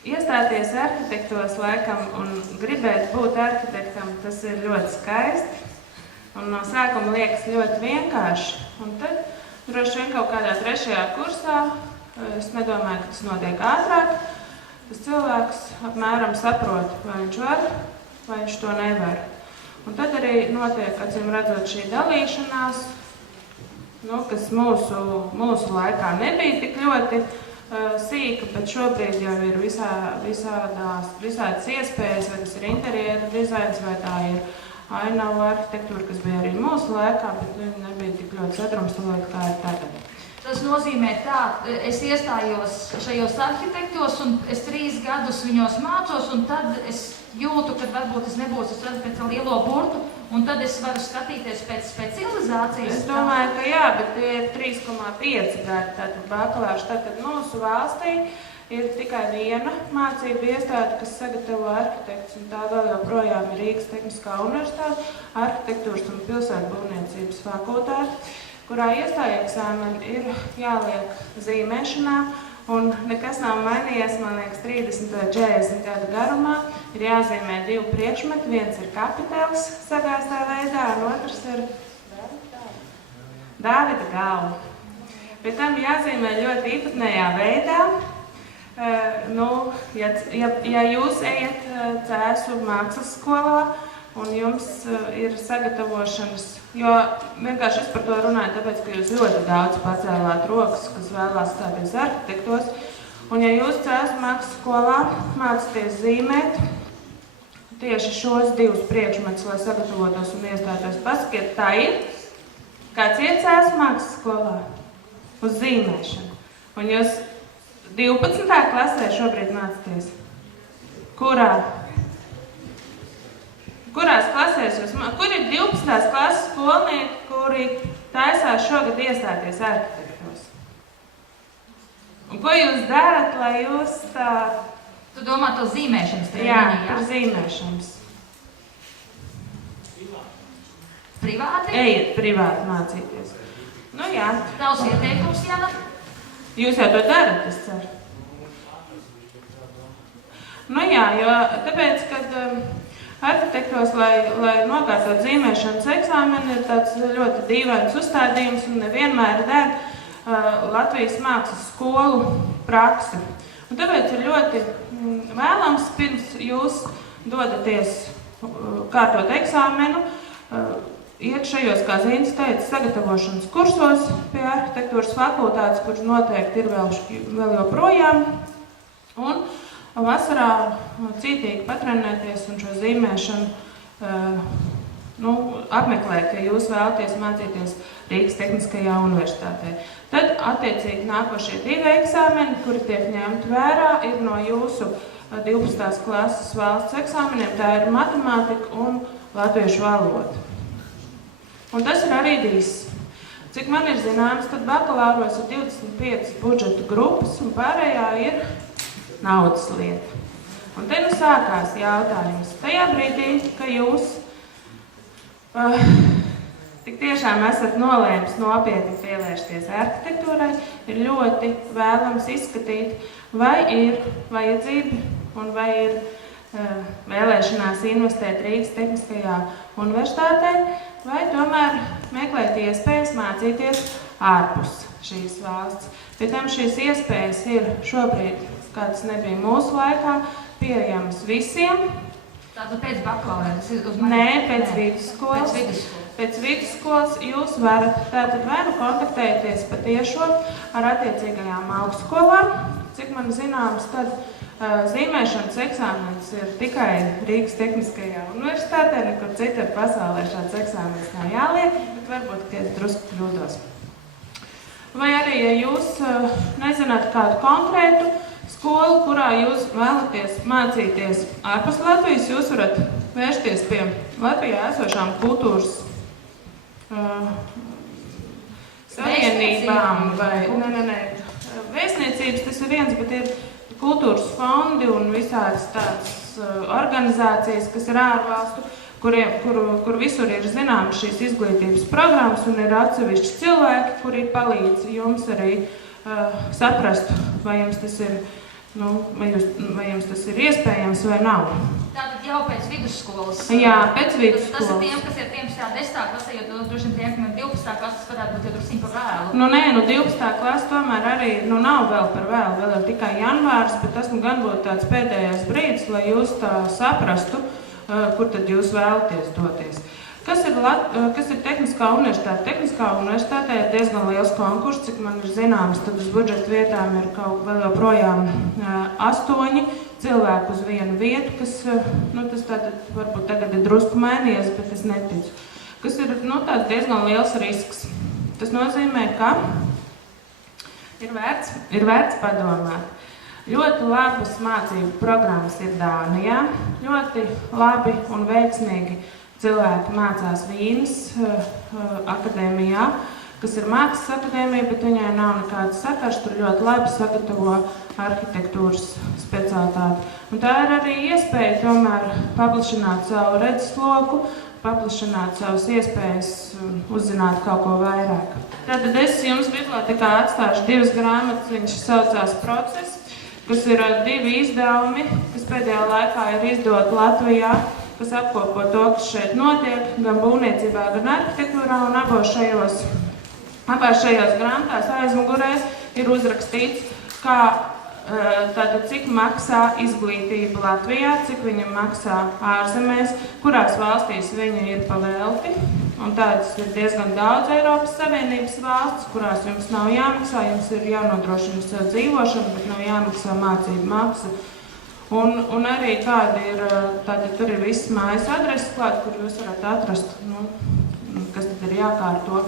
Iestāties arhitektos laikam un gribēt būt arhitektam, tas ir ļoti skaisti. Un no sākuma liekas ļoti vienkārši. Un tad droši vien kaut kādā 3. kursā, es nedomāju, ka tas notiek ātrāk, tas cilvēks apmēram saprot, vai viņš var, vai viņš to nevar. Un tad arī notiek, acīm redzot, šī dalīšanās, kas mūsu laikā nebija tik ļoti sīka, bet šobrīd jau ir visādas iespējas, vai tas ir interjera dizains, vai tā ir ainavu arhitektūra, kas bija arī mūsu laikā, bet viņa nebija tik ļoti sadrumstalota, kā ir tagad. Tas nozīmē tā, es iestājos šajos arhitektos un es 3 gadus viņos mācos, un tad es jūtu, ka varbūt es nebūšu pēc lielo burtu, un tad es varu skatīties pēc specializācijas. Es domāju, ka jā, bet tie ir 3,5 gadi, tātad bakalārs. Tātad mūsu valstī ir tikai viena mācību iestāde, kas sagatavo arhitektus, un tā vēl joprojām ir Rīgas Tehniskā universitāte, arhitektūras un pilsētbūvniecības fakultāte, kurā iestāja eksāmeni ir jāliek zīmēšanā, un nekas nav mainījies, man liekas, 30 vai 40 gadu garumā. Ir jāzīmē 2 priekšmeti, viens ir kapitēls sagāstā veidā, un otrs ir Dāvida galva. Pie tam jāzīmē ļoti īpatnējā veidā. Ja jūs ejat Cēsu mākslas skolā, un jums ir sagatavošanas, jo vienkārši es par to runāju, tāpēc, ka jūs ļoti daudz pacēlāt rokas, kas vēlās stāties arhitektos, un ja jūs Cēsu mākslas skolā mācāties zīmēt tieši šos 2 priekšmetus, lai sagatavotos un iestātos, pasakiet, tā ir? Kāds iet Cēsu mākslas skolā? Uz zīmēšanu. Un jūs 12. klasē šobrīd mācāties? Kurās klasēs jūs mācāties? Kur ir 12. klases skolnieki, kuri taisās šogad iestāties arhitektos? Un ko jūs darat, lai jūs tā... Tu domā to zīmēšanas treniņu? Jā, par zīmēšanas. Privāti? Ejiet privāti mācīties. Nu jā. Tavs ieteikums, Jana? Jūs jau to darat, es ceru. Nu jā, jo tāpēc, kad arhitektos, lai nokārtot zīmēšanas eksāmeni, ir tāds ļoti dīvains uzstādījums un nevienmēr der Latvijas mākslas skolu praksi. Un tāpēc ir ļoti vēlams, pirms jūs dodaties kārtot eksāmenu, iet šajos, kā Zīnes teica, sagatavošanas kursos pie arhitektūras fakultātes, kurš noteikti ir vēl joprojām. Un vasarā cītīgi patrenēties un šo zīmēšanu apmeklēt, ja jūs vēlaties mācīties Rīgas Tehniskajā universitātē. Tad, attiecīgi, nākošie 2 eksāmeni, kuri tiek ņemti vērā, ir no jūsu 12. klases valsts eksāmeniem. Tā ir matemātika un latviešu valoda. Un tas ir arī viss. Cik man ir zināms, tad bakalauros ir 25 budžeta grupas un pārējā ir naudas lieta. Un te nu sākās jautājums. Tajā brīdī, ka jūs tik tiešām esat nolēmis nopietni pievēršties arhitektūrai, ir ļoti vēlams izskatīt, vai ir vajadzība un vai ir vēlēšanās investēt Rīgas Tehniskajā universitātē, vai tomēr meklēt iespējas mācīties ārpus šīs valsts. Pie tam šīs iespējas ir šobrīd, kāds nebija mūsu laikā, pieejamas visiem. Tātad pēc bakalaura? Nē, pēc vidusskolas. Pēc vidusskolas jūs varat tātad vai nu kontaktēties patiešot ar attiecīgajām augstskolām. Cik man zināms, tad zīmēšanas eksāmenis ir tikai Rīgas Tehniskajā universitātē, nekur citur pasaulē šāds eksāmenis nav jāliek, bet varbūt, ka es drusku kļūdos. Vai arī, ja jūs nezināt kādu konkrētu skolu, kurā jūs vēlaties mācīties ārpus Latvijas, jūs varat vērsties pie Latvijā esošām kultūras savienībām vai vēstniecības, tas ir viens, bet ir kultūras fondi un visādas tādas organizācijas, kas ir ārvalstu, kur visur ir zināmas šīs izglītības programmas un ir atsevišķi cilvēki, kuri palīdz jums arī saprast, vai jums tas ir Vai jums tas ir iespējams vai nav? Tātad jau pēc vidusskolas. Jā, pēc vidusskolas. Tas ir tiem, kas ir 11. 10. klasē, jo droši vien tiem, kam ir 12. klases, varētu būt jau drusciņ par vēlu. Nē, 12. klase tomēr arī nav vēl par vēlu, vēl ir tikai janvārs, bet tas gan būtu tāds pēdējais brīdis, lai jūs tā saprastu, kur tad jūs vēlaties doties. Kas ir Tehniskā universitāte? Tehniskā universitātē ir diezgan liels konkurss, cik man ir zināms, tad uz budžeta vietām ir kaut vēl joprojām 8 cilvēku uz vienu vietu, kas, tas tātad varbūt tagad ir drusku mainījies, bet es neticu. Kas ir, tāds diezgan liels risks. Tas nozīmē, ka ir vērts padomāt. Ļoti labas mācību programmas ir Dānijā, ļoti labi un veiksmīgi cilvēki mācās Vīnes akadēmijā, kas ir mākslas akadēmija, bet viņai nav nekāds sakars, tur ļoti labi sagatavo arhitektūras specialitāti. Un tā ir arī iespēja tomēr paplašināt savu redzesloku, paplašināt savas iespējas, uzzināt kaut ko vairāk. Tātad es jums bibliotekā atstāšu 2 grāmatas, viņš saucās Process, kas ir 2 izdevumi, kas pēdējā laikā ir izdoti Latvijā, kas apkopo to, kas šeit notiek, gan būvniecībā, gan arhitektūrā, un abās šajās grāmatās aizmugurē ir uzrakstīts, cik maksā izglītība Latvijā, cik viņa maksā ārzemēs, kurās valstīs viņa ir pavelti. Un tādas ir diezgan daudz Eiropas Savienības valstis, kurās jums nav jāmaksā, jums ir jānodrošina sev dzīvošana, bet nav jāmaksā mācību maksa. Un arī kādi ir, tātad tur ir viss mājas adreses klāt, kur jūs varat atrast, kas tad ir jākārto.